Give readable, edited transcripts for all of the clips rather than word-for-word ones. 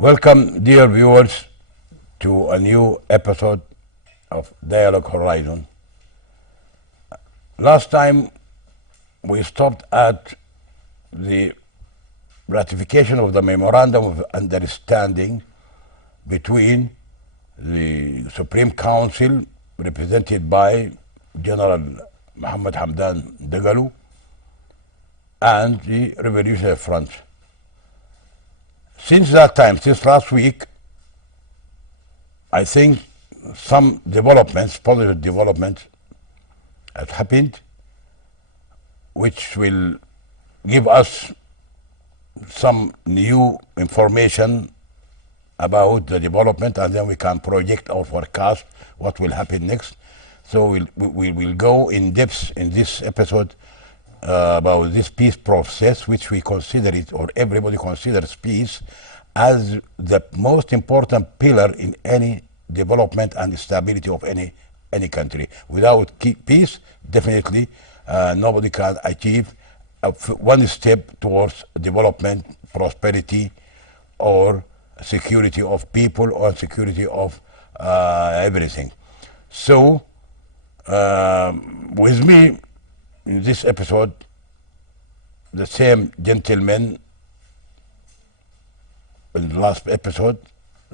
Welcome, dear viewers, to a new episode of Dialogue Horizon. Last time we stopped at the ratification of the Memorandum of Understanding between the Supreme Council, represented by General Mohammed Hamdan Dagalo, and the Revolutionary Front. Since that time, since last week, I think some developments, positive developments, have happened, which will give us some new information about the development, and then we can project our forecast what will happen next. So we will go in depth in this episode about this peace process, which we consider it, or everybody considers peace as the most important pillar in any development and stability of any country. Without peace, definitely nobody can achieve one step towards development, prosperity, or security of people, or security of everything. So with me in this episode, the same gentleman in the last episode,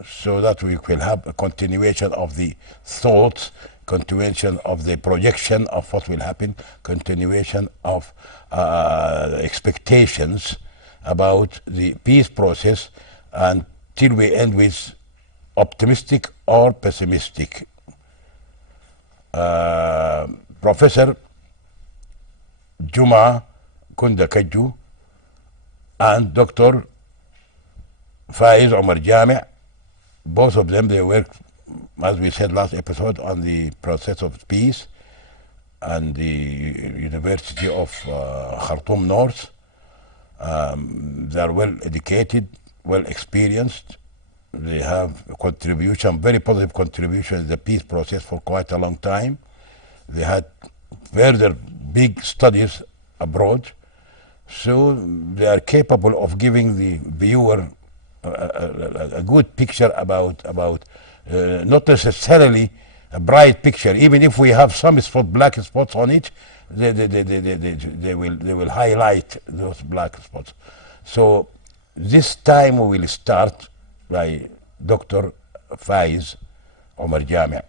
so that we will have a continuation of the thoughts, continuation of the projection of what will happen, continuation of expectations about the peace process, until we end with optimistic or pessimistic. Professor Juma Kunda Kaju and Dr. Faiz Omar Jami, both of them, they worked, as we said last episode, on the process of peace and the University of Khartoum North. They are well educated, well experienced. They have a contribution, very positive contribution in the peace process for quite a long time. They had further big studies abroad, so they are capable of giving the viewer a good picture about not necessarily a bright picture. Even if we have some black spots on it, they will highlight those black spots. So this time we will start by Dr. Faiz Omar Jami.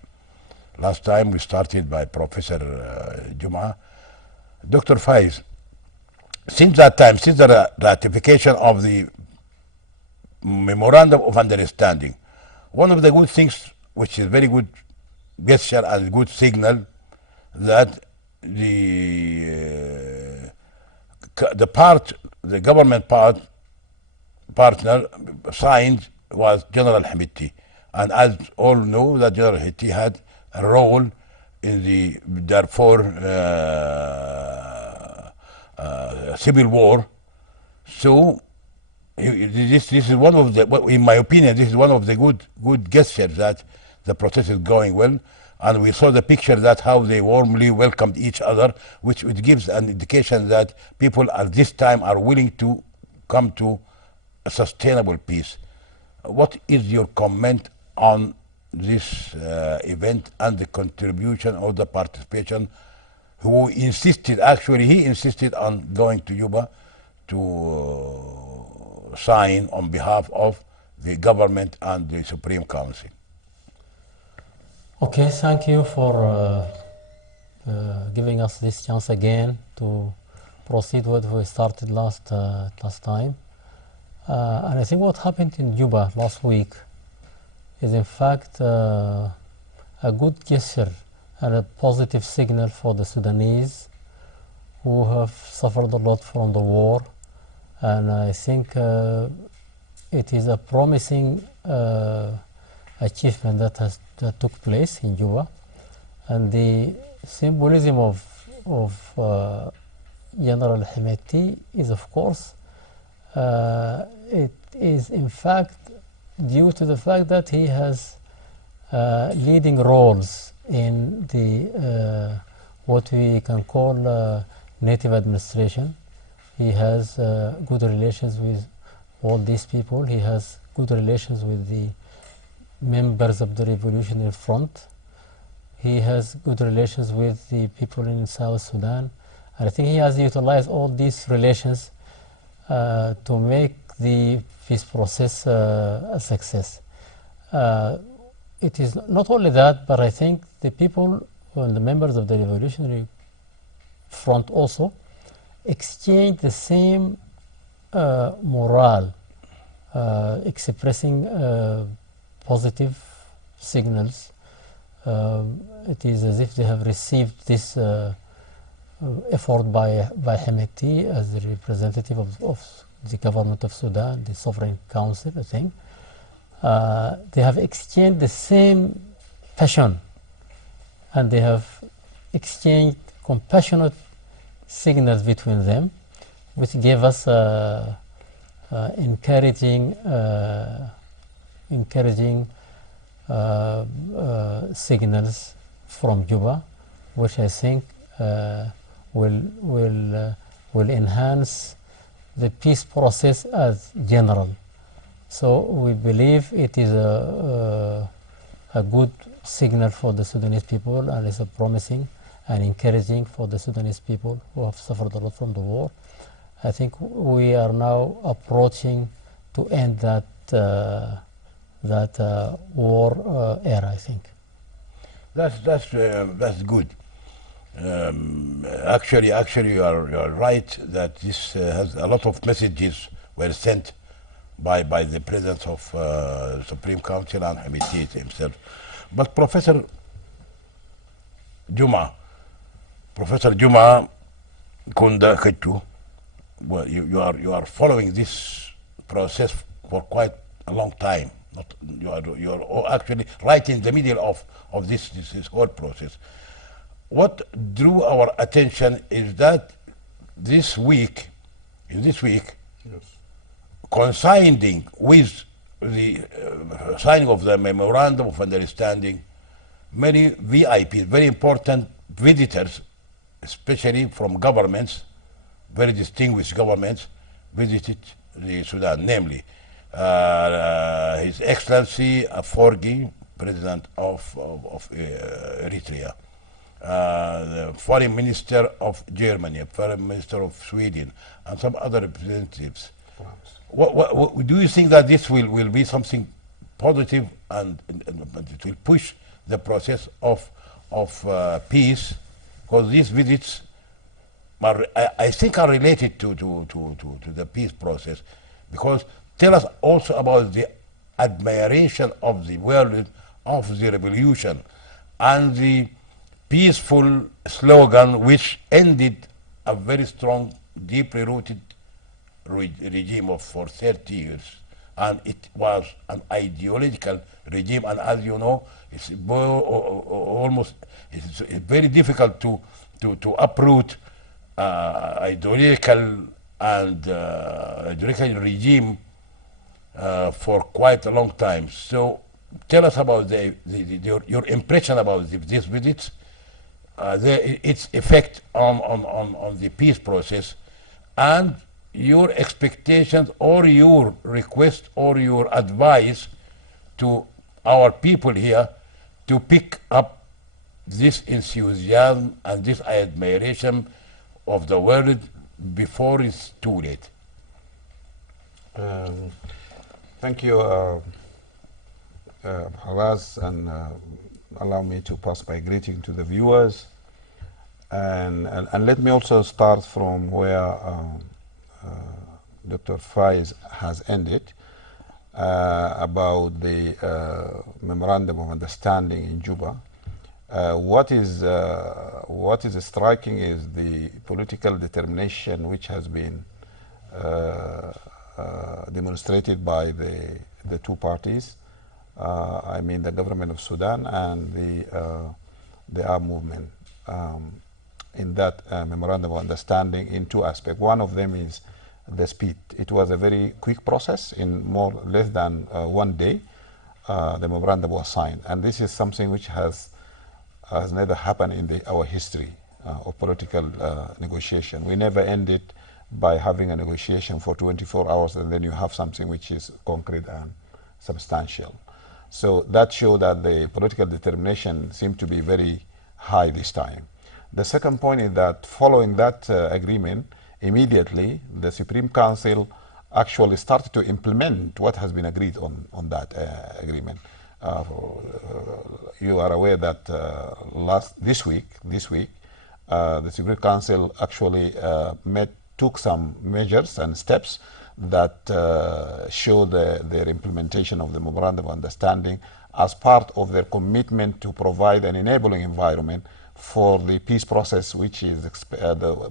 Last time we started by Professor Juma. Dr. Faiz, since that time, since the ratification of the Memorandum of Understanding, one of the good things, which is very good gesture and good signal, that the government partner signed was General Hamiti, and as all know, that General Hamiti had a role in the Darfur civil war. So this is one of the, in my opinion, this is one of the good gestures that the process is going well, and we saw the picture that how they warmly welcomed each other, which gives an indication that people at this time are willing to come to a sustainable peace. What is your comment on this event and the contribution or the participation? He insisted on going to Juba to sign on behalf of the government and the Supreme Council. Okay, thank you for giving us this chance again to proceed what we started last time. And I think what happened in Juba last week is in fact a good gesture and a positive signal for the Sudanese who have suffered a lot from the war. And I think it is a promising achievement that took place in Juba, and the symbolism of General Hemeti is, of course, it is in fact due to the fact that he has leading roles in the what we can call native administration. He has good relations with all these people. He has good relations with the members of the Revolutionary Front. He has good relations with the people in South Sudan. And I think he has utilized all these relations to make the peace process a success. It is not only that, but I think the people and the members of the Revolutionary Front also exchange the same morale, expressing positive signals. It is as if they have received this effort by Hemeti as the representative of the government of Sudan, the Sovereign Council, I think. They have exchanged the same passion, and they have exchanged compassionate signals between them, which gave us encouraging signals from Juba, which I think will enhance the peace process as general. So we believe it is a good signal for the Sudanese people, and it's a promising and encouraging for the Sudanese people who have suffered a lot from the war. I think we are now approaching to end that war era, I think. That's good. Actually, you are right that this has a lot of messages were sent by the presence of Supreme Council and Hamiti himself. But Professor Juma Kunda Khachu, well, you are following this process for quite a long time. You are actually right in the middle of this whole process. What drew our attention is that this week, yes, coinciding with the signing of the memorandum of understanding, many VIPs, very important visitors, especially from governments, very distinguished governments, visited the Sudan, namely His Excellency Aforgi, President of Eritrea, the Foreign Minister of Germany, Foreign Minister of Sweden, and some other representatives. What do you think that this will be something positive and it will push the process of peace? Because these visits I think are related to the peace process. Because tell us also about the admiration of the world of the revolution and the peaceful slogan which ended a very strong, deeply rooted regime for 30 years. And it was an ideological regime, and as you know, it's very difficult to uproot ideological regime for quite a long time. So tell us about your impression about these visits, its effect on the peace process, and your expectations or your request or your advice to our people here to pick up this enthusiasm and this admiration of the world before it's too late. Thank you, Haraz, and allow me to pass my greeting to the viewers. And let me also start from where Dr. Faiz has ended about the memorandum of understanding in Juba. What is striking is the political determination which has been demonstrated by the two parties. I mean the government of Sudan and the armed movement in that memorandum of understanding in two aspects. One of them is the speed. It was a very quick process. In less than 1 day, the memorandum was signed, and this is something which has never happened in our history of political negotiation. We never ended by having a negotiation for 24 hours and then you have something which is concrete substantial. So that showed that the political determination seemed to be very high this time. The second point is that following that agreement, immediately the Supreme Council actually started to implement what has been agreed on that agreement. You are aware that this week, the Supreme Council actually took some measures and steps that show their implementation of the Memorandum of Understanding as part of their commitment to provide an enabling environment for the peace process, which is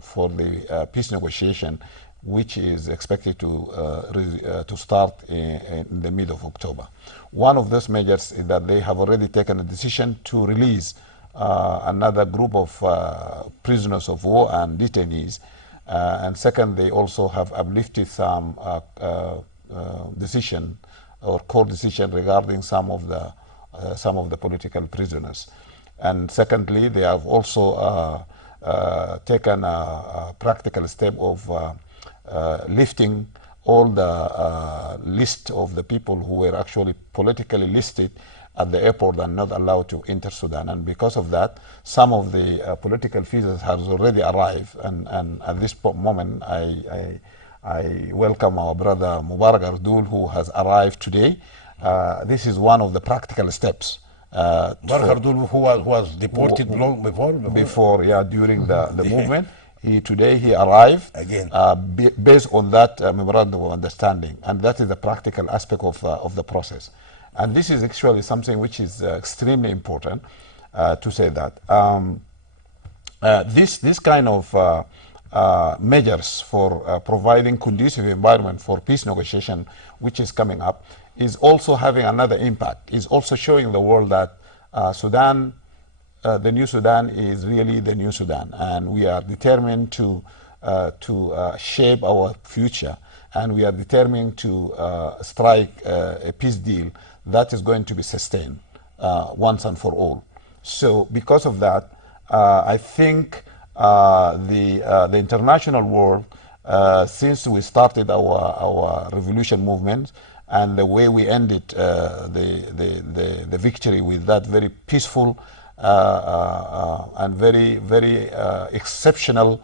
for the peace negotiation, which is expected to start in the mid of October. One of those measures is that they have already taken a decision to release another group of prisoners of war and detainees. And second, they also have uplifted some decision or court decision regarding some of the political prisoners. And secondly, they have also taken a practical step of lifting all the list of the people who were actually politically listed at the airport and not allowed to enter Sudan. And because of that, some of the political visas have already arrived. And at this moment, I welcome our brother Mubarak Ardul, who has arrived today. This is one of the practical steps. Mubarak Ardul, who was deported long before? Before, yeah, during the movement. Today he arrived again based on that memorandum of understanding, and that is the practical aspect of the process. And this is actually something which is extremely important to say that. This kind of measures for providing conducive environment for peace negotiation, which is coming up, is also having another impact. Is also showing the world that Sudan, the new Sudan, is really the new Sudan, and we are determined to shape our future, and we are determined to strike a peace deal that is going to be sustained once and for all. So because of that, I think the international world, since we started our revolution movement and the way we ended the victory with that very peaceful and very exceptional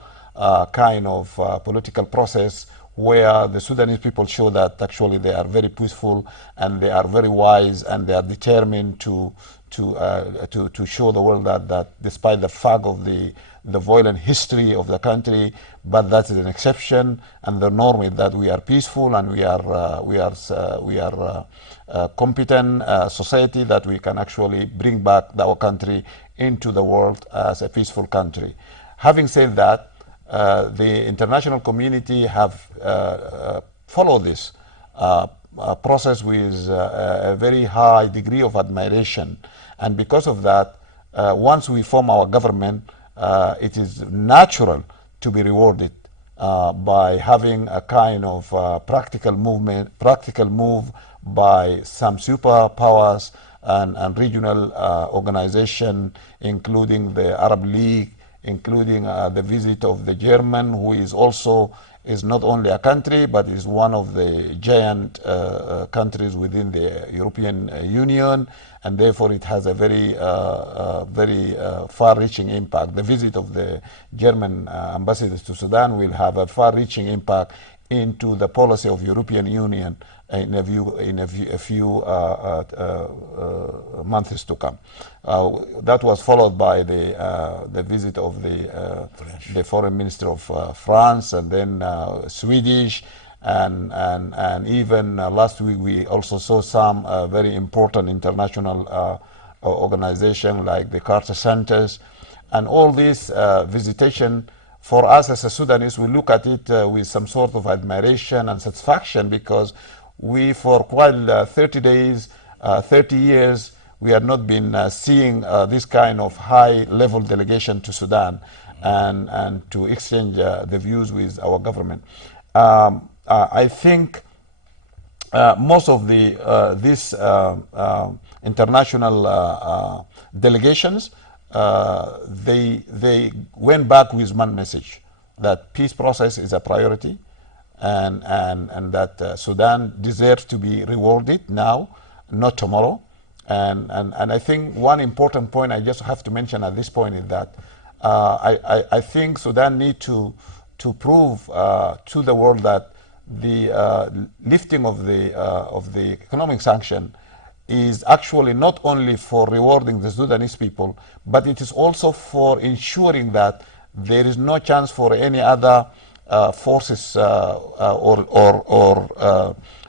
kind of political process, where the Sudanese people show that actually they are very peaceful and they are very wise and they are determined to show the world that despite the fact of the violent history of the country, but that is an exception, and the norm is that we are peaceful and we are competent society, that we can actually bring back our country into the world as a peaceful country. Having said that, the international community have followed this process with a very high degree of admiration, and because of that, once we form our government, it is natural to be rewarded by having a kind of practical move by some superpowers and regional organization, including the Arab League, including the visit of the German, who is not only a country, but is one of the giant countries within the European Union, and therefore it has a very far-reaching impact. The visit of the German ambassadors to Sudan will have a far-reaching impact into the policy of European Union in a few months to come. That was followed by the visit of the foreign minister of France, and then Swedish, and even last week we also saw some very important international organizations like the Carter Centers, and all this visitation. For us as a Sudanese, we look at it with some sort of admiration and satisfaction, because we, for quite 30 days, 30 years, we had not been seeing this kind of high-level delegation to Sudan and to exchange the views with our government. I think most of these international delegations, they went back with one message, that peace process is a priority, and that Sudan deserves to be rewarded now, not tomorrow. And I think one important point I just have to mention at this point is that I think Sudan need to prove to the world that the lifting of the economic sanction is actually not only for rewarding the Sudanese people, but it is also for ensuring that there is no chance for any other forces or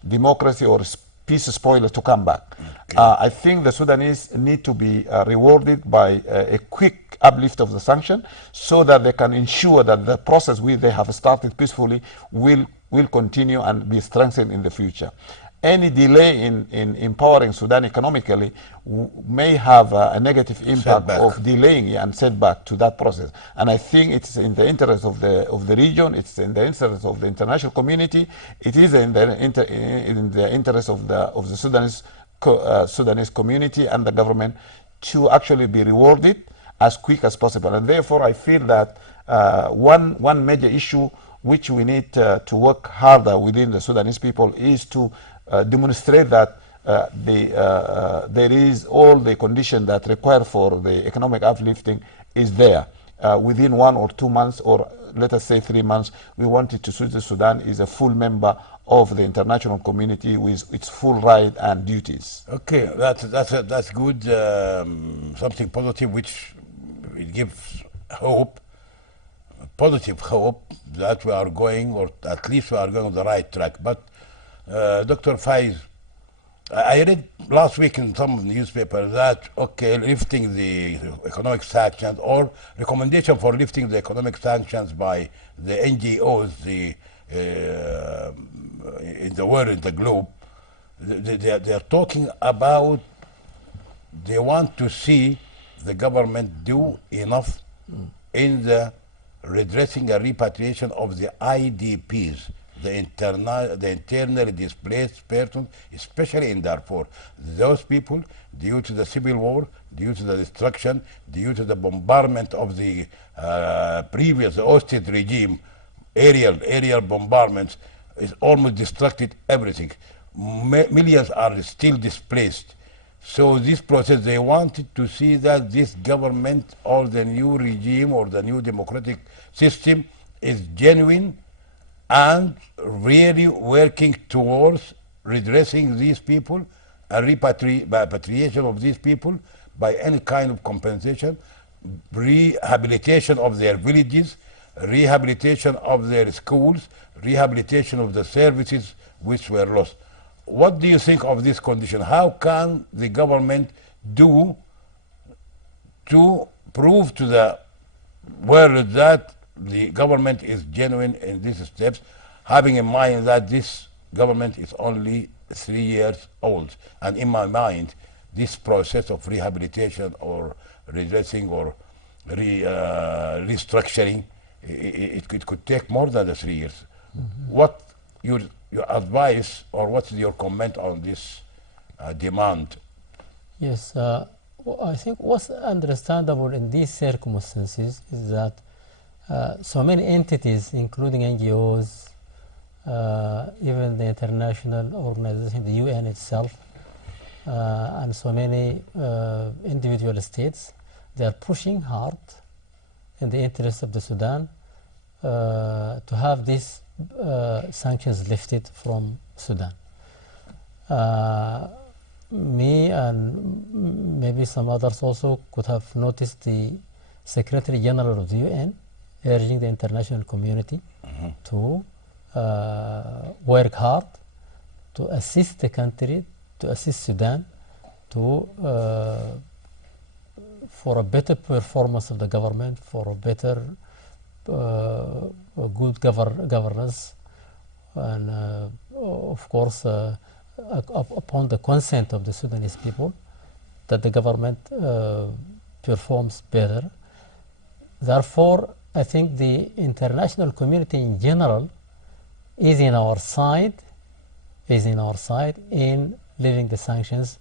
democracy or peace spoilers to come back. Okay. I think the Sudanese need to be rewarded by a quick uplift of the sanction so that they can ensure that the process which they have started peacefully will continue and be strengthened in the future. Any delay in empowering Sudan economically may have a negative impact Setback. of delaying and setback to that process. And I think it's in the interest of the region, it's in the interest of the international community, it is in the interest of the Sudanese community and the government to actually be rewarded as quick as possible. And therefore, I feel that one major issue which we need to work harder within the Sudanese people is to demonstrate that there is all the condition that required for the economic uplifting is there. Within 1 or 2 months, or let us say 3 months, we wanted to see Sudan is a full member of the international community with its full rights and duties. Okay, that's good. Something positive, which it gives hope, positive hope that we are going, or at least we are going on the right track. But Dr. Faiz, I read last week in some newspaper that, okay, lifting the economic sanctions or recommendation for lifting the economic sanctions by the NGOs in the world, in the globe, they are talking about they want to see the government do enough in the redressing and repatriation of the IDPs, the internally displaced persons, especially in Darfur. Those people, due to the civil war, due to the destruction, due to the bombardment of the previous hostage regime, aerial bombardments, is almost destructed everything. Millions are still displaced. So this process, they wanted to see that this government or the new regime or the new democratic system is genuine and really working towards redressing these people and repatriation of these people by any kind of compensation, rehabilitation of their villages, rehabilitation of their schools, rehabilitation of the services which were lost. What do you think of this condition? How can the government do to prove to the world that the government is genuine in these steps, having in mind that this government is only 3 years old? And in my mind, this process of rehabilitation or redressing or restructuring, it could take more than the 3 years. What your advice, or what's your comment on this demand? Yes, I think what's understandable in these circumstances is that so many entities, including NGOs, even the international organization, the UN itself, and so many individual states, they are pushing hard in the interest of the Sudan to have these sanctions lifted from Sudan. Me and maybe some others also could have noticed the Secretary General of the UN urging the international community to work hard to assist the country, to assist Sudan to for a better performance of the government, for a better good governance, and of course upon the consent of the Sudanese people, that the government performs better. Therefore, I think the international community in general is in our side in lifting the sanctions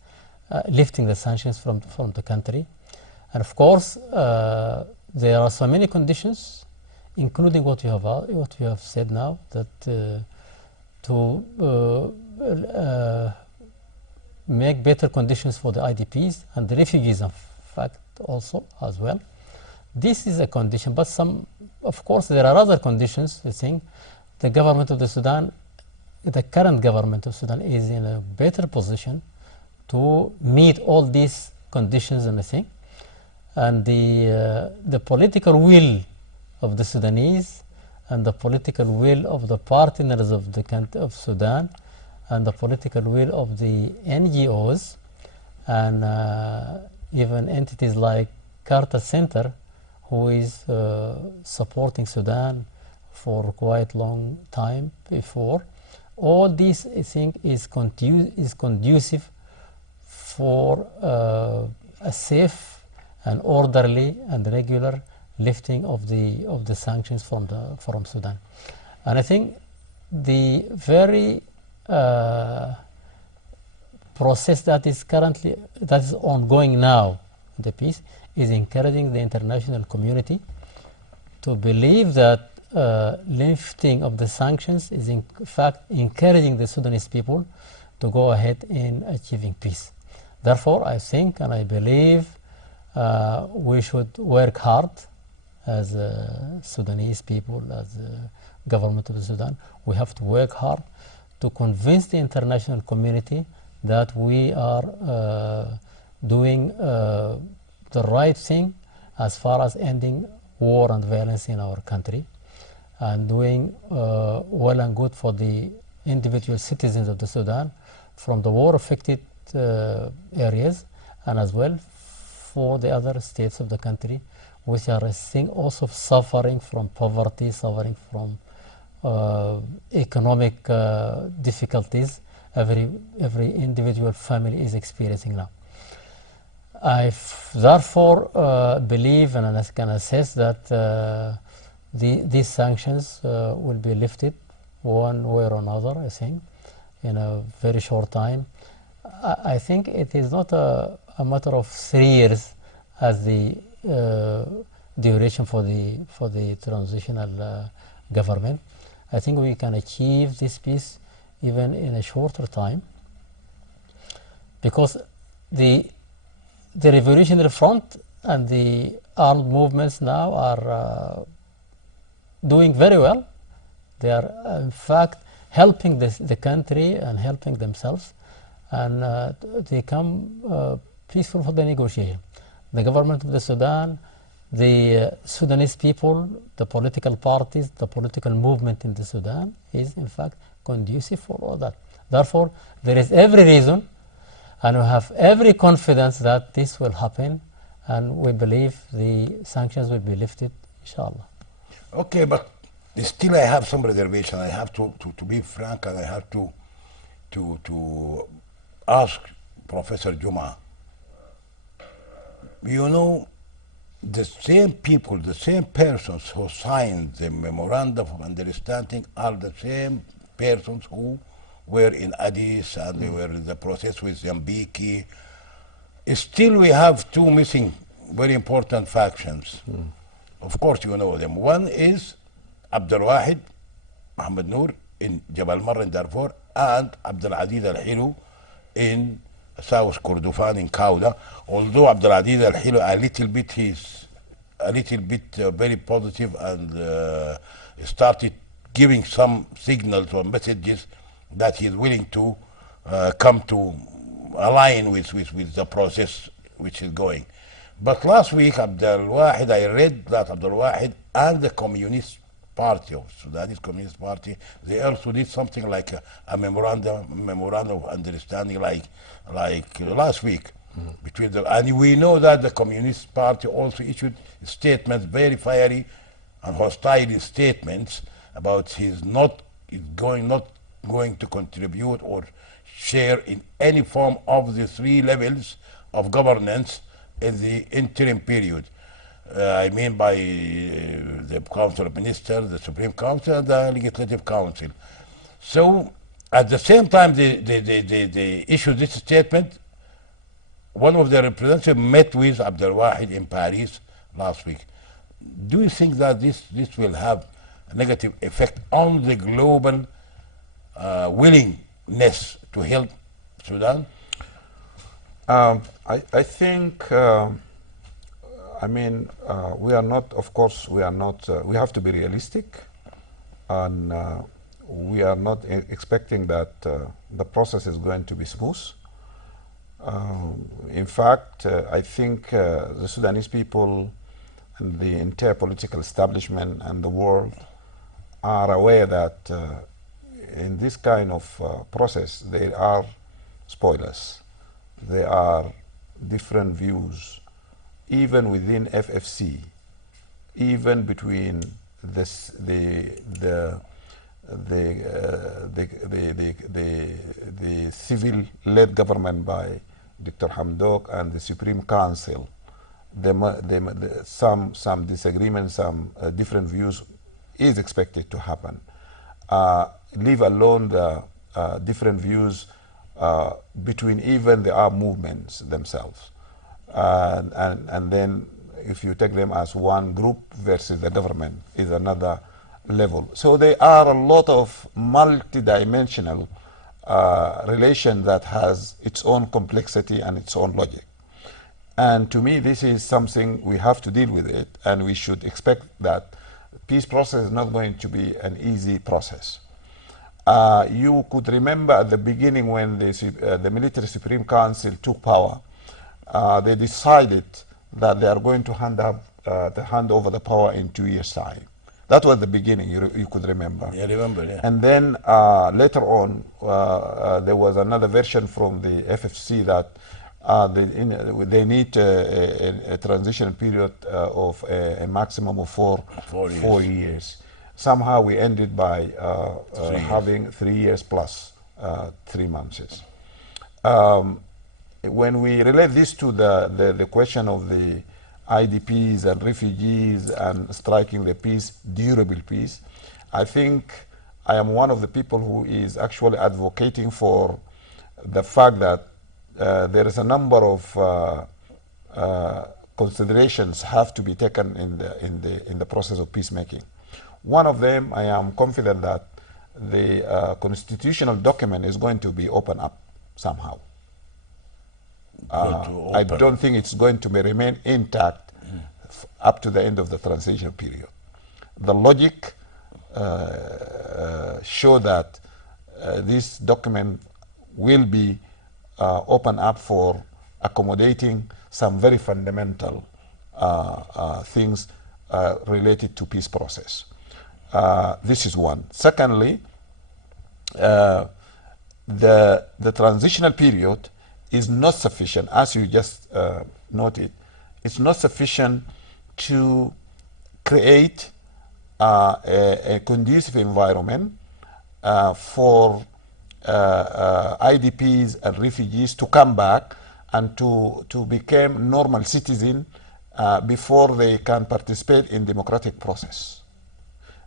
from the country. And of course, there are so many conditions, including what you have said now, that to make better conditions for the IDPs and the refugees, in fact, also as well. This is a condition, but of course, there are other conditions. I think the government of the Sudan, the current government of Sudan, is in a better position to meet all these conditions, and I think, and the political will of the Sudanese and the political will of the partners of the country of Sudan and the political will of the NGOs and even entities like Carter Center, who is supporting Sudan for quite long time before. All this, I think, is conducive for a safe and orderly and regular lifting of the sanctions from Sudan. And I think the very process that is ongoing now, the peace, is encouraging the international community to believe that lifting of the sanctions is in fact encouraging the Sudanese people to go ahead in achieving peace. Therefore, I think and I believe we should work hard as Sudanese people, as government of Sudan. We have to work hard to convince the international community that we are doing the right thing as far as ending war and violence in our country, and doing well and good for the individual citizens of the Sudan from the war-affected areas, and as well for the other states of the country, which are also suffering from poverty, suffering from economic difficulties every individual family is experiencing now. I therefore believe and I can assess that these sanctions will be lifted one way or another, I think, in a very short time. I think it is not a matter of 3 years as the duration for the transitional government. I think we can achieve this peace even in a shorter time, because the Revolutionary Front and the armed movements now are doing very well. They are in fact helping the country and helping themselves, and they come peaceful for the negotiation. The government of the Sudan, the Sudanese people, the political parties, the political movement in the Sudan is in fact conducive for all that. Therefore, there is every reason and we have every confidence that this will happen, and we believe the sanctions will be lifted, inshallah. Okay, but still I have some reservation. I have to be frank, and I have to ask Professor Juma. You know, the same people, the same persons who signed the memorandum of understanding are the same persons who were in Addis and they were in the process with Zambiki. Still we have two missing very important factions. Of course you know them. One is Abdul Wahid Mohammed Noor in Jabal Marra in Darfur, and Abdul Aziz Al-Hilu in South Kordofan in Kauda. Although Abdul Aziz Al-Hilu he's a little bit very positive and started giving some signals or messages that he's willing to come to align with the process which is going. But last week, Abdul Wahid, I read that Abdul Wahid and the Communist Party of Sudanese Communist Party, they also did something like a memorandum of understanding like last week between them. And we know that the Communist Party also issued statements, very fiery and hostile statements about his not going to contribute or share in any form of the 3 levels of governance in the interim period. I mean by the Council of Ministers, the Supreme Council, and the Legislative Council. So at the same time they issued this statement, one of the representatives met with Abdul Wahid in Paris last week. Do you think that this will have a negative effect on the global willingness to help Sudan? I think, I mean, we are not, of course, we are not, we have to be realistic, and we are not expecting that the process is going to be smooth. In fact, I think the Sudanese people and the entire political establishment and the world are aware that in this kind of process there are spoilers. There are different views, even within FFC, even between this, the civil-led government by Dr. Hamdok and the Supreme Council. Some disagreements, some different views is expected to happen. Leave alone the different views between even the armed movements themselves. And then if you take them as one group versus the government is another level. So there are a lot of multidimensional relation that has its own complexity and its own logic. And to me, this is something we have to deal with it, and we should expect that peace process is not going to be an easy process. You could remember at the beginning when the Military Supreme Council took power, they decided that they are going to hand over the power in 2 years' time. That was the beginning, you could remember. Yeah, remember, yeah. And then later on, there was another version from the FFC that they need a transition period of a maximum of four years. Somehow we ended by having 3 years plus 3 months. When we relate this to the question of the IDPs and refugees and striking the peace, durable peace, I think I am one of the people who is actually advocating for the fact that there is a number of considerations have to be taken in the process of peacemaking. One of them, I am confident that the constitutional document is going to be opened up somehow. I don't think it's going to remain intact up to the end of the transition period. The logic show that this document will be open up for accommodating some very fundamental things related to peace process. This is one. Secondly, the transitional period is not sufficient, as you just noted. It's not sufficient to create a conducive environment for IDPs and refugees to come back and to become normal citizens before they can participate in democratic process.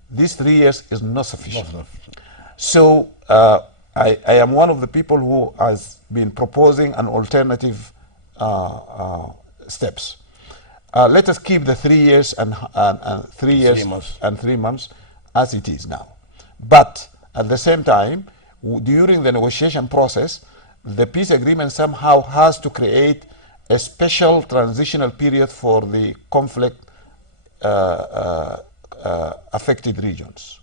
These 3 years is not sufficient. So I am one of the people who has been proposing an alternative steps. Let us keep the 3 years and 3 years 3 months. and 3 months as it is now. But at the same time, during the negotiation process, the peace agreement somehow has to create a special transitional period for the conflict affected regions.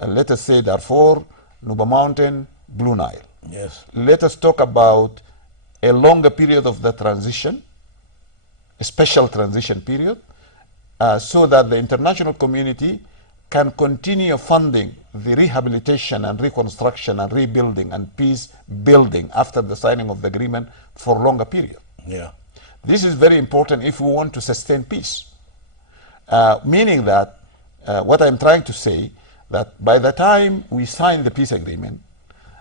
Let us say Darfur, Nuba Mountain, Blue Nile. Yes. Let us talk about a longer period of the transition, a special transition period, so that the international community can continue funding the rehabilitation and reconstruction and rebuilding and peace building after the signing of the agreement for a longer period. Yeah. This is very important if we want to sustain peace. Meaning that, what I'm trying to say, that by the time we sign the peace agreement,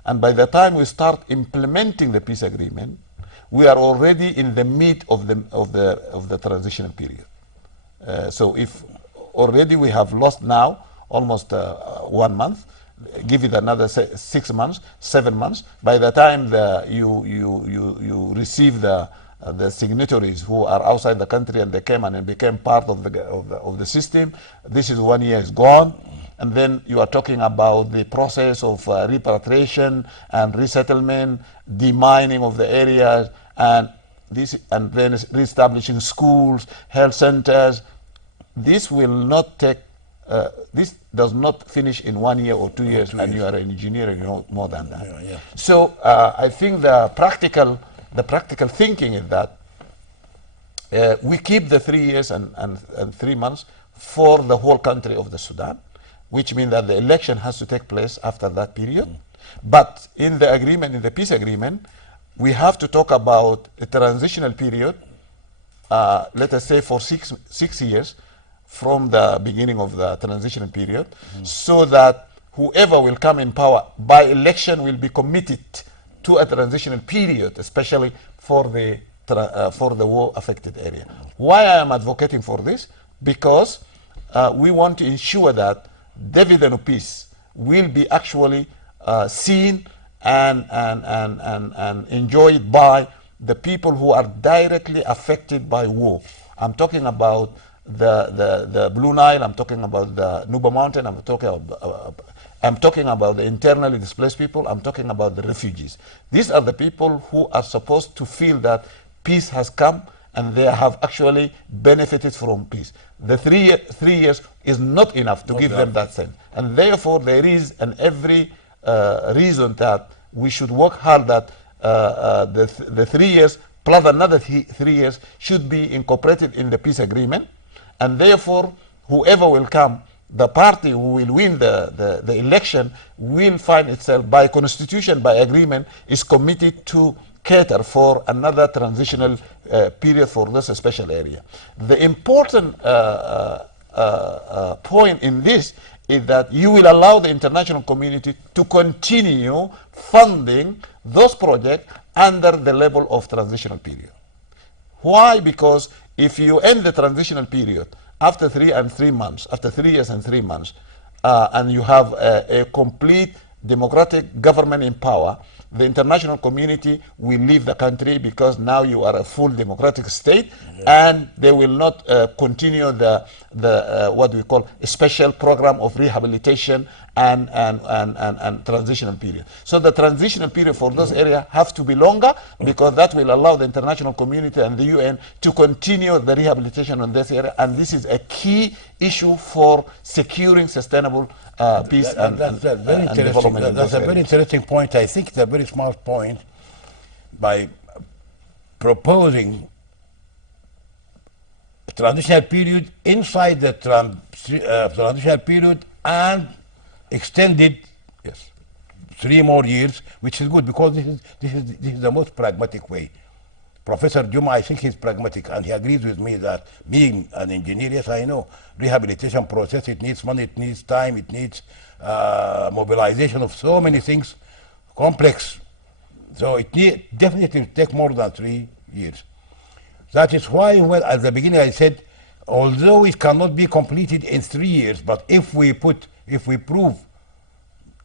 and by the time we start implementing the peace agreement, we are already in the mid of the transitional period. So if already we have lost now almost 1 month, give it another 6 months, 7 months. By the time you receive the signatories who are outside the country and they came and became part of the system, this is 1 year is gone. and then you are talking about the process of repatriation and resettlement, demining of the areas, and this, and then reestablishing schools, health centers. This will not take, this does not finish in 1 year or 2 years, and you are an engineer, you know more than that. Yeah. So I think the practical thinking is that we keep the 3 years and 3 months for the whole country of the Sudan, which means that the election has to take place after that period. But in the agreement, in the peace agreement, we have to talk about a transitional period, let us say for six years from the beginning of the transitional period, so that whoever will come in power by election will be committed to a transitional period, especially for the war-affected area. Why I am advocating for this? Because we want to ensure that dividend of peace will be actually seen and enjoyed by the people who are directly affected by war. I'm talking about the Blue Nile, I'm talking about the Nuba Mountain, I'm talking about the internally displaced people, I'm talking about the refugees. These are the people who are supposed to feel that peace has come and they have actually benefited from peace. The 3 years is not enough to give them that sense. And therefore, there is every reason that we should work hard that the 3 years plus another 3 years should be incorporated in the peace agreement. And therefore, whoever will come, the party who will win the election will find itself by constitution, by agreement, is committed to cater for another transitional period for this special area. The important point in this is that you will allow the international community to continue funding those projects under the level of transitional period. Why? Because if you end the transitional period after 3 years and 3 months, and you have a complete democratic government in power, the international community will leave the country because now you are a full democratic state, and they will not continue the what we call a special program of rehabilitation and transitional period. So the transitional period for those areas have to be longer, because that will allow the international community and the UN to continue the rehabilitation on this area, and this is a key issue for securing sustainable peace and development. That's a very interesting point. I think it's a very smart point by proposing a transitional period inside the transitional period and extended 3 more years, which is good, because this is the most pragmatic way. Professor Juma, I think he's pragmatic, and he agrees with me that, being an engineer, yes, I know, rehabilitation process, it needs money, it needs time, it needs mobilization of so many things, complex. So it definitely take more than 3 years. That is why, at the beginning I said, although it cannot be completed in 3 years, but if we prove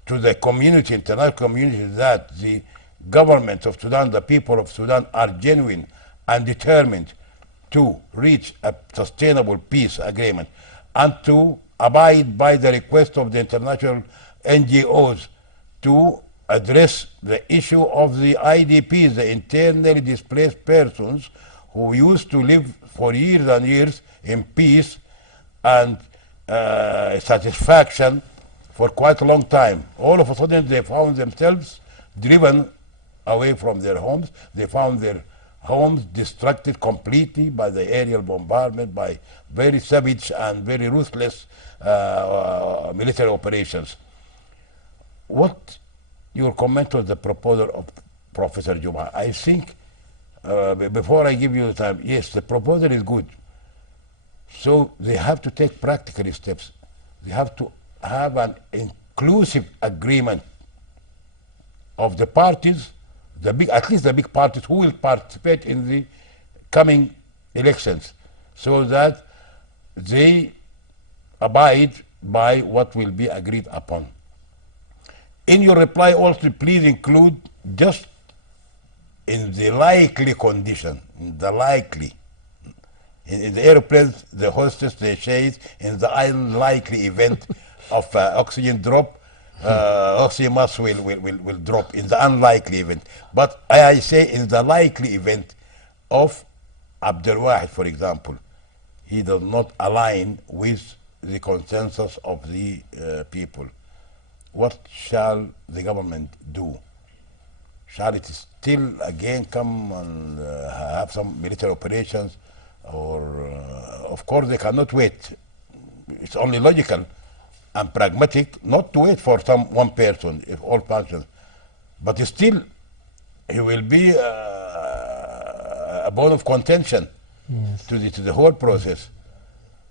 to the community, international community, that the government of Sudan, the people of Sudan, are genuine and determined to reach a sustainable peace agreement and to abide by the request of the international NGOs to address the issue of the IDPs, the internally displaced persons who used to live for years and years in peace and satisfaction for quite a long time. All of a sudden they found themselves driven away from their homes. They found their homes destructed completely by the aerial bombardment, by very savage and very ruthless military operations. What your comment on the proposal of Professor Juma? I think, before I give you the time, yes, the proposal is good. So they have to take practical steps. They have to have an inclusive agreement of the parties, at least the big parties who will participate in the coming elections, so that they abide by what will be agreed upon. In your reply also, please include, just in the likely condition, in the airplanes, the hostess, they say, in the unlikely event of oxygen drop, oxygen mass will drop in the unlikely event. But I say in the likely event of Abdel Wahid, for example, he does not align with the consensus of the people. What shall the government do? Shall it still again come and have some military operations? Or, of course, they cannot wait. It's only logical and pragmatic not to wait for some one person if all functions. But still, he will be a bone of contention to the whole process.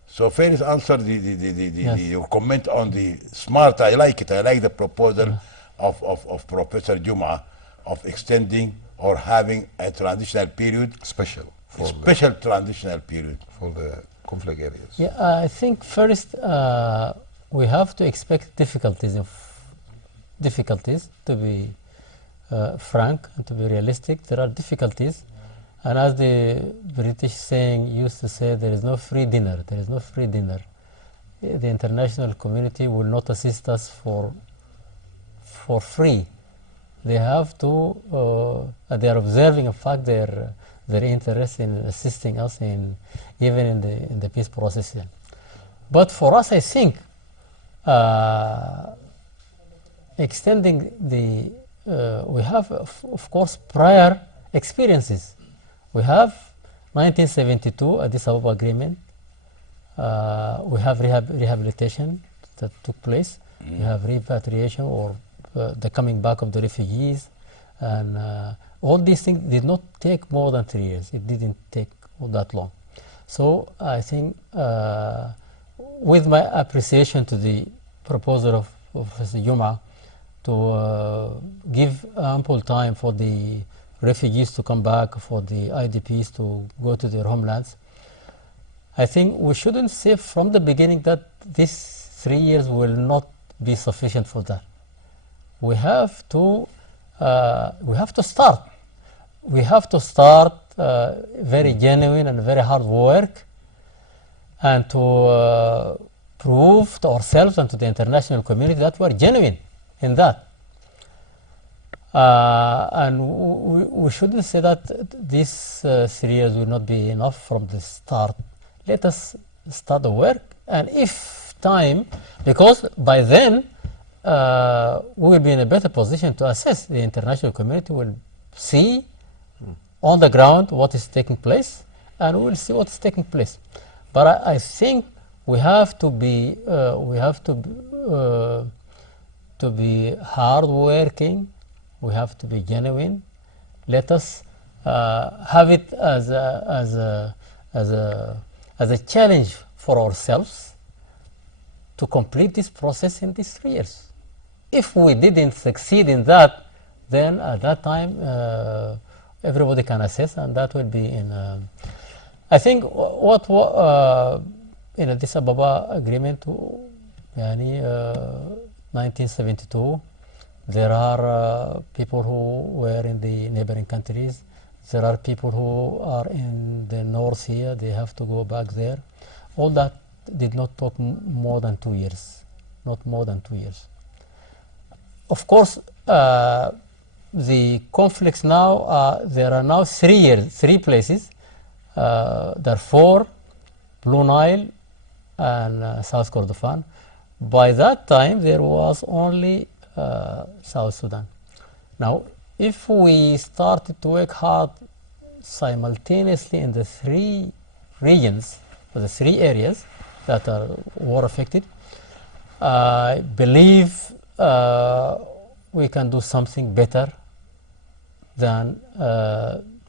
So Faris answered your comment on the smart. I like it. I like the proposal of Professor Juma of extending or having a transitional period, Special for special transitional period. for the conflict areas. Yeah, I think first we have to expect difficulties to be frank and to be realistic. There are difficulties, and as the British saying used to say, there is no free dinner. There is no free dinner. The international community will not assist us for free. They have to. They are observing, in fact, their interest in assisting us even in the peace process. But for us, I think extending the we have of course prior experiences. We have 1972 Addis Ababa Agreement. We have rehabilitation that took place. We have repatriation or the coming back of the refugees, and all these things did not take more than 3 years. It didn't take that long. So I think with my appreciation to the proposal of Professor Juma to give ample time for the refugees to come back, for the IDPs to go to their homelands, I think we shouldn't say from the beginning that these 3 years will not be sufficient for that. We have to start. We have to start very genuine and very hard work, and to prove to ourselves and to the international community that we are genuine in that. And we shouldn't say that these 3 years will not be enough from the start. Let us start the work, and if time, because by then we will be in a better position to assess. The international community will see on the ground what is taking place, and we will see what is taking place. But I think we have to be hardworking. We have to be genuine. Let us have it as a challenge for ourselves to complete this process in these 3 years. If we didn't succeed in that, then at that time everybody can assess, and that will be in. I think what in Addis Ababa Agreement, 1972. There are people who were in the neighboring countries. There are people who are in the north here. They have to go back there. All that did not take more than 2 years. Not more than 2 years. Of course, the conflicts now, there are now 3 places, Darfur, Blue Nile, and South Kordofan. By that time, there was only South Sudan. Now, if we started to work hard simultaneously in the 3 regions, or the 3 areas that are war affected, I believe we can do something better than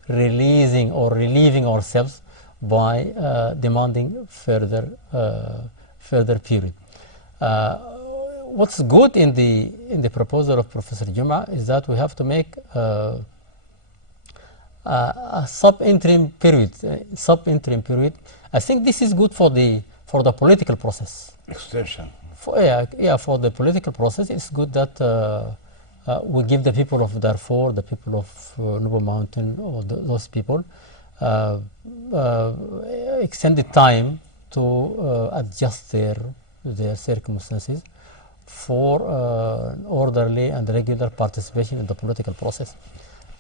releasing or relieving ourselves by demanding further period. What's good in the proposal of Professor Juma is that we have to make a sub-interim period. I think this is good for the political process. Extension. For the political process, it's good that we give the people of Darfur, the people of Nuba Mountain, or those people, extended time to adjust their their circumstances for orderly and regular participation in the political process.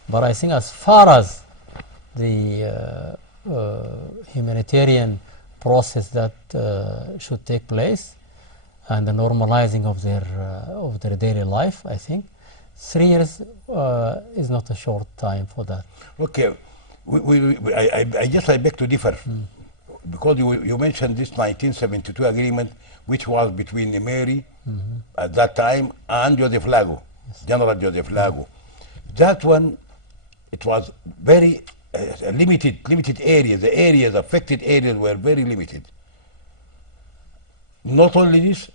But I think as far as the humanitarian process that should take place and the normalizing of their daily life, I think 3 years is not a short time for that. Okay, I beg to differ, because you mentioned this 1972 agreement, which was between Nimeri at that time and Joseph Lago, General Joseph Lago. That one, it was very limited areas. The areas, affected areas were very limited. Not only this,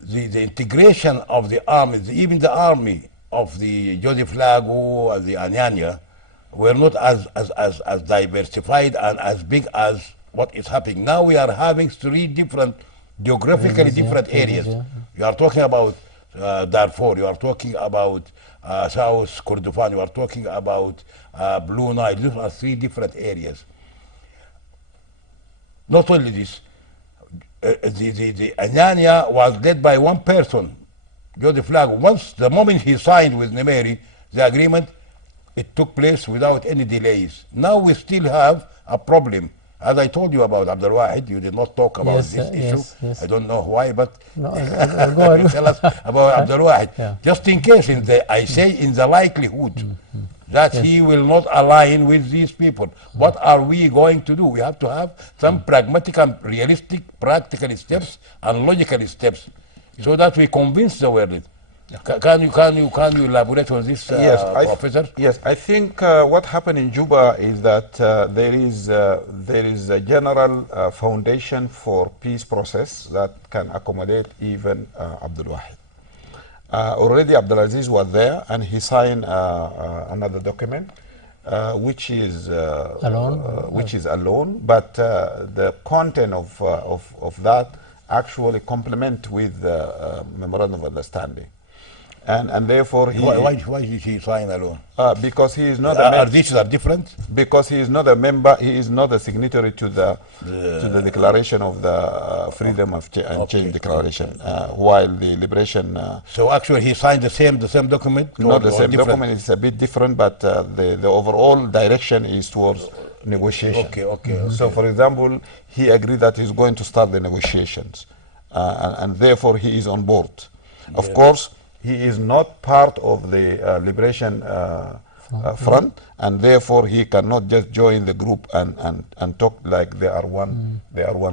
the integration of the armies, even the army of the Joseph Lago and the Anyanya, were not as diversified and as big as what is happening. Now we are having 3 different, geographically different areas. You are talking about Darfur, you are talking about South Kordofan, you are talking about Blue Nile. These are 3 different areas. Not only this, the Anyanya was led by one person, Joseph Lago. The moment he signed with Nimeri, the agreement, it took place without any delays. Now we still have a problem. As I told you about Abdul Wahid, you did not talk about this issue. Yes. I don't know why, but No, go ahead. tell us about Abdul Wahid. Yeah. Just in case, in the likelihood that he will not align with these people. What are we going to do? We have to have some pragmatic and realistic, practical steps and logical steps so that we convince the world. Can you elaborate on this, Professor? Yes, I think what happened in Juba is that there is a general foundation for peace process that can accommodate even Abdul Wahid. Already Abdulaziz was there and he signed another document which is alone, but the content of that actually complement with the memorandum of understanding. And therefore why did he sign alone? Because he is not these are different? Because he is not a member, he is not a signatory to the declaration of the freedom of and change declaration, while the liberation so actually he signed the same document? Not the same document, it's a bit different, but the overall direction is towards negotiation. Okay. So for example, he agreed that he's going to start the negotiations, and therefore he is on board. Of course, he is not part of the liberation front, and therefore he cannot just join the group and talk like they are one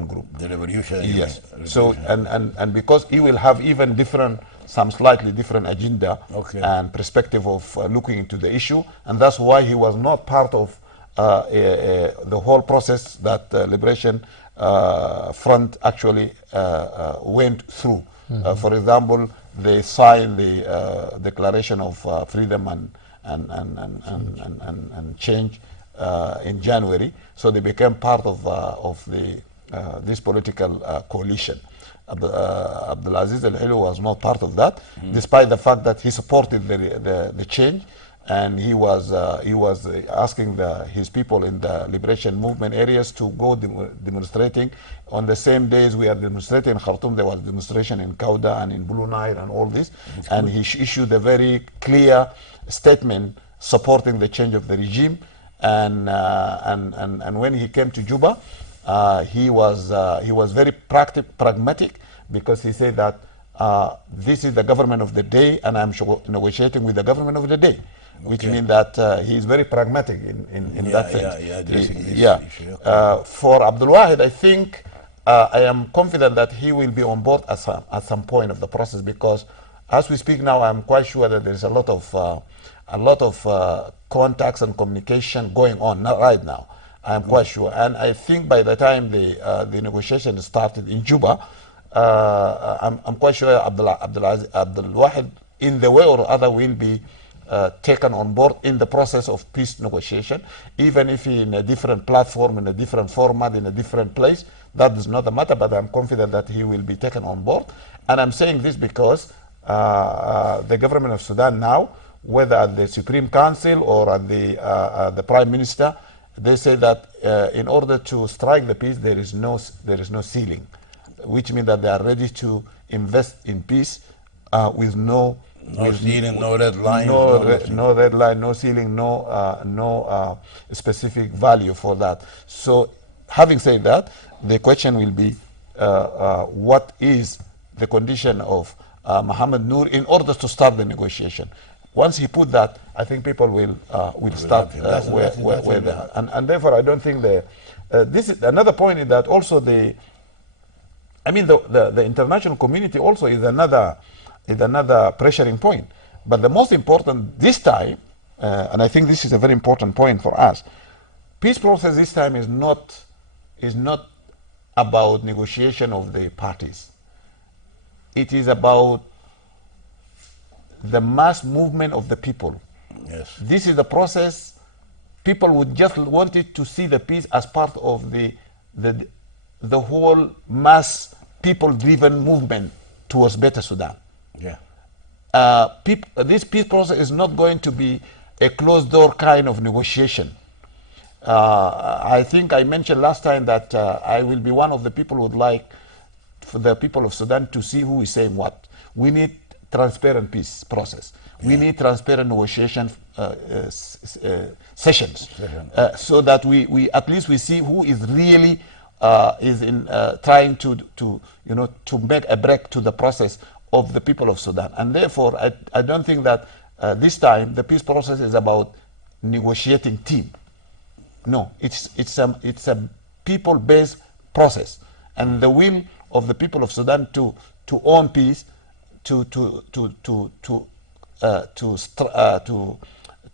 group. The revolution. Yes. So and because he will have even some slightly different agenda and perspective of looking into the issue, and that's why he was not part of the whole process that liberation front actually went through. For example, they signed the Declaration of Freedom and Change in January, so they became part of this political coalition. Abdulaziz Al-Hilu was not part of that, despite the fact that he supported the change, and he was asking his people in the liberation movement areas to go demonstrating. On the same days we are demonstrating in Khartoum, there was demonstration in Kauda and in Blue Nile and all this, and he issued a very clear statement supporting the change of the regime. And when he came to Juba, he was very pragmatic, because he said that this is the government of the day, and I'm negotiating with the government of the day. Which means that he is very pragmatic in that sense. For Abdul Wahid, I think I am confident that he will be on board at some point of the process, because as we speak now, I'm quite sure that there is a lot of contacts and communication going on right now. I'm quite sure, and I think by the time the negotiation started in Juba, I'm quite sure Abdul Wahid, in the way or other, will be taken on board in the process of peace negotiation, even if in a different platform, in a different format, in a different place. That does not matter, but I'm confident that he will be taken on board. And I'm saying this because the government of Sudan now, whether at the Supreme Council or at the Prime Minister, they say that in order to strike the peace, there is no ceiling. which means that they are ready to invest in peace with No ceiling, no red lines, no red line, no ceiling, no specific value for that. So, having said that, the question will be, what is the condition of Mohammed Noor in order to start the negotiation? Once he put that, I think people will start where they are, and therefore I don't think this is another point is that also the international community also is another pressuring point. But the most important this time, and I think this is a very important point for us, peace process this time is not about negotiation of the parties. It is about the mass movement of the people. Yes. This is the process. People would just wanted to see the peace as part of the whole mass people-driven movement towards better Sudan. Yeah. This peace process is not going to be a closed-door kind of negotiation. I think I mentioned last time that I will be one of the people who would like for the people of Sudan to see who is saying what. We need transparent peace process. We need transparent negotiation sessions, so that we at least we see who is really trying to make a break to the process of the people of Sudan. And therefore, I don't think that this time the peace process is about negotiating team. No, it's a people-based process, and the will of the people of Sudan to own peace, to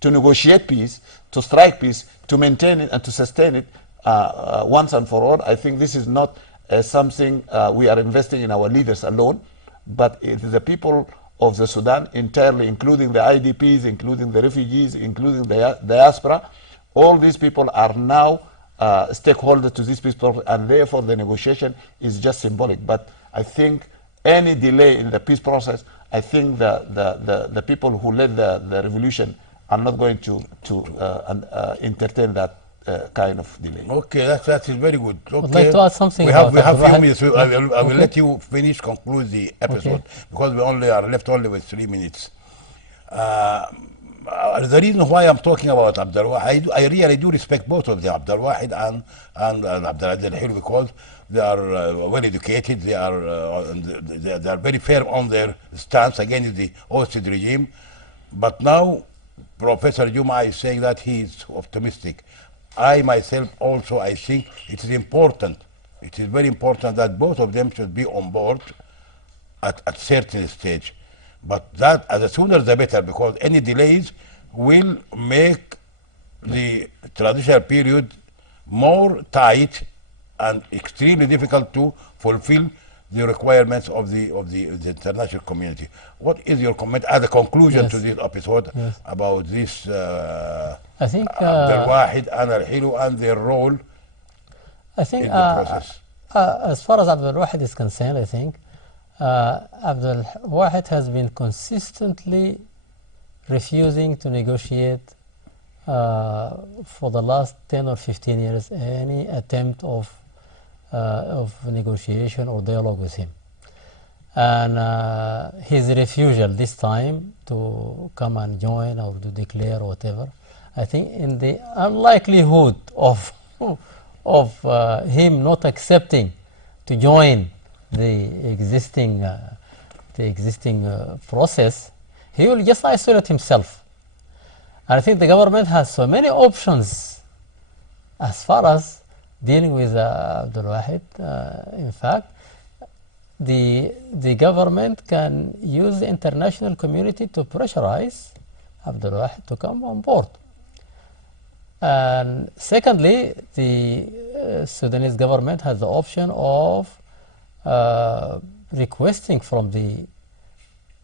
negotiate peace, to strike peace, to maintain it and to sustain it once and for all. I think this is not something we are investing in our leaders alone, but it is the people of the Sudan entirely, including the IDPs, including the refugees, including the diaspora. All these people are now stakeholders to this peace process, and therefore the negotiation is just symbolic. But I think any delay in the peace process, I think the people who led the revolution are not going to entertain that kind of delay. Okay, that is very good. Okay. I'd like to add something. We have few minutes. I will let you conclude the episode, Okay. because we only are left with 3 minutes. The reason why I'm talking about Abdul Wahid, I really do respect both of them, Abdul Wahid and Abdul Aziz Al-Hil, because they are well educated. They are very firm on their stance against the hostage regime. But now Professor Juma is saying that he is optimistic. I myself also, I think it is important. It is very important that both of them should be on board at certain stage. But that, the sooner the better, because any delays will make the transitional period more tight and extremely difficult to fulfill the requirements of the international community. What is your comment as a conclusion Yes. to this episode Yes. about this I think Abdel Wahid and Al-Hilu and their role I think in the process? as far as Abdul Wahid is concerned, I think Abdul Wahid has been consistently refusing to negotiate for the last 10 or 15 years any attempt of negotiation or dialogue with him. And his refusal this time to come and join or to declare whatever, I think in the unlikelihood of him not accepting to join the existing process, he will just isolate himself. And I think the government has so many options as far as dealing with Abdul Wahid. In fact, the government can use the international community to pressurize Abdul Wahid to come on board. And secondly, the Sudanese government has the option of requesting from the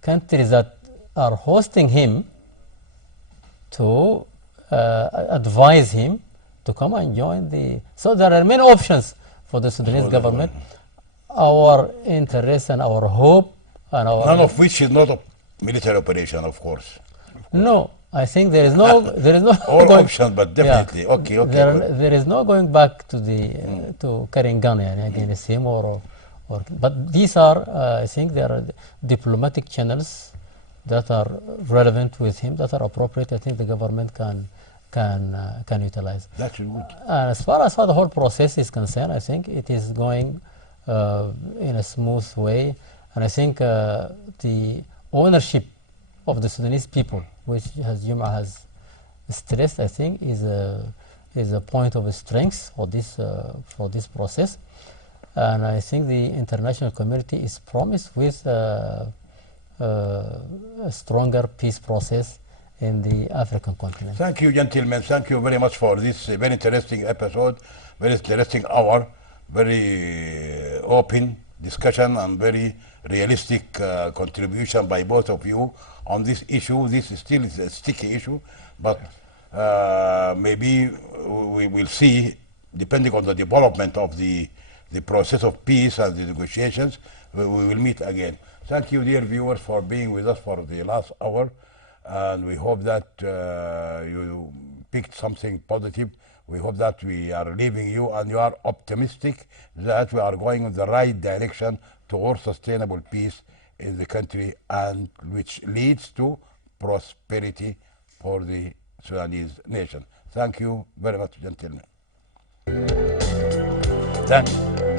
countries that are hosting him to advise him to come and join the... So there are many options for the Sudanese government. Our interest and our hope and our... None of which is not a military operation, of course. No, I think there is no... All options, but definitely. Yeah. Okay, good. There is no going back to the to carrying gun against him or But these are, I think, there are diplomatic channels that are relevant with him, that are appropriate. I think the government can utilize. That's good. As far as the whole process is concerned, I think it is going in a smooth way, and I think the ownership of the Sudanese people, which Juma has stressed, I think, is a point of strength for this process, and I think the international community is promised with a stronger peace process in the African continent. Thank you, gentlemen. Thank you very much for this very interesting episode, very interesting hour, very open discussion, and very realistic contribution by both of you on this issue. This is still a sticky issue, but maybe we will see, depending on the development of the process of peace and the negotiations, we will meet again. Thank you, dear viewers, for being with us for the last hour. And we hope that you picked something positive. We hope that we are leaving you and you are optimistic that we are going in the right direction towards sustainable peace in the country, and which leads to prosperity for the Sudanese nation. Thank you very much, gentlemen. Thank you.